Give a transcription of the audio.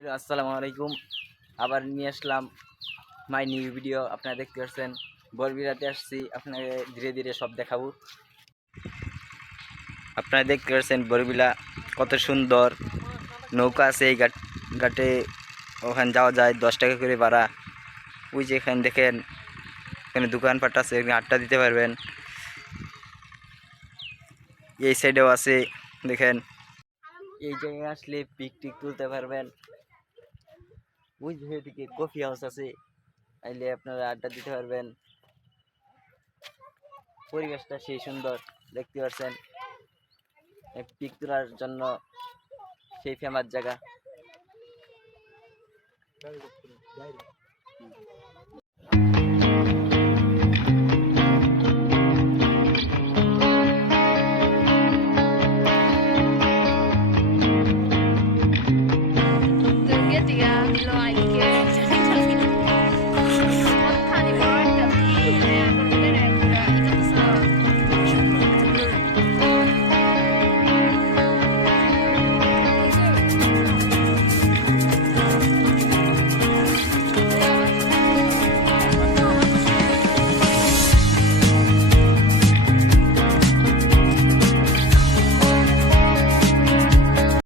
আসসালামু আলাইকুম। আবার নিয়ে আসলাম মাই নিউ ভিডিও। আপনারা দেখতে পাচ্ছেন বরবিরাতে আসছি, আপনাকে ধীরে ধীরে সব দেখাবো। আপনারা দেখতে পাচ্ছেন বরবিলা কত সুন্দর, নৌকা আছে এই ঘাটে, ওখানে যাওয়া যায় 10 টাকা করে ভাড়া। ওই যে এখানে দেখেন, এখানে দোকানপাট আছে, এখানে আড্ডা দিতে পারবেন। এই সাইডেও আছে, দেখেন এই জায়গায় আসলে পিকটিক তুলতে পারবেন। ওই দিকে কফি হাউস আছে, আইলে আপনারা আড্ডা দিতে পারবেন। পরিবেশটা সেই সুন্দর, দেখতে পাচ্ছেন। পিক তোলার জন্য সেই ফেমাস জায়গা। Đừng ghét chị à, lo ai